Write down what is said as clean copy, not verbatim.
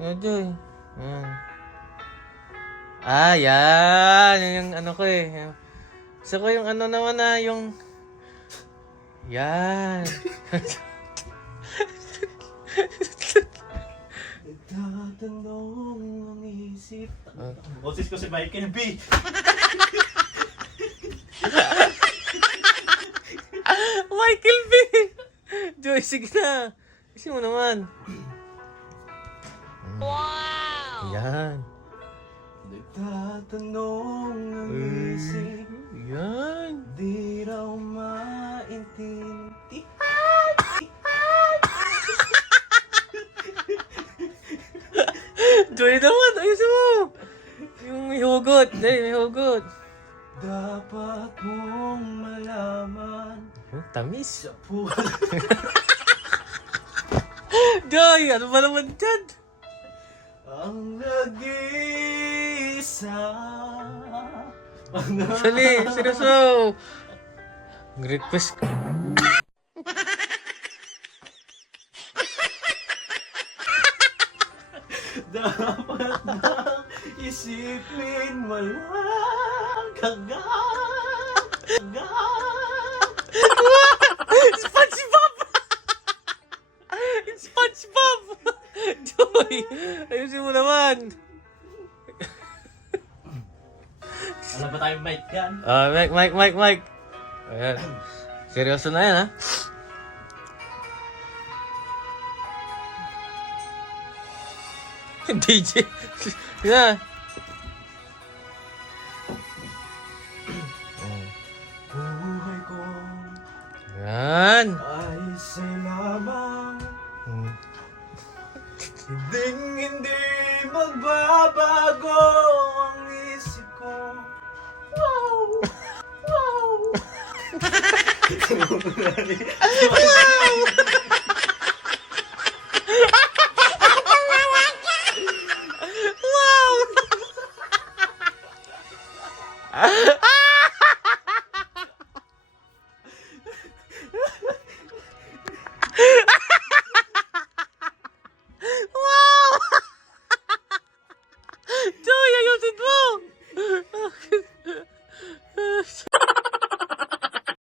Joy. Yan. Yan yung ano ko eh. Gusto ko yung ano naman na yung... Yan. Nagtatanong ang isip. Boses ko si Michael B. Michael B! Joy, sige na. Kasi mo naman. Wow! Yan. Nagtatanong ang isip. Yan. Di raw maintindihan. Joy naman, ayusin mo. Yung may hugot. Dali, may hugot. Dapat mong malaman. Tamis. Sa puso. Joy, ano ba naman dyan? Ang nag-iisa. Sali, seryoso. Request ko. Dapat bang isipin malagagat? SpongeBob! It's SpongeBob! Joy, ayusin mo naman. Ano ba tayong mic yan? Mike. Ayan. Seryoso na yan, ha? DJ. Yan. Buhay ko Yan. ay lamang. Hindi magbabago ang isip ko. Wow! Wow! Wow!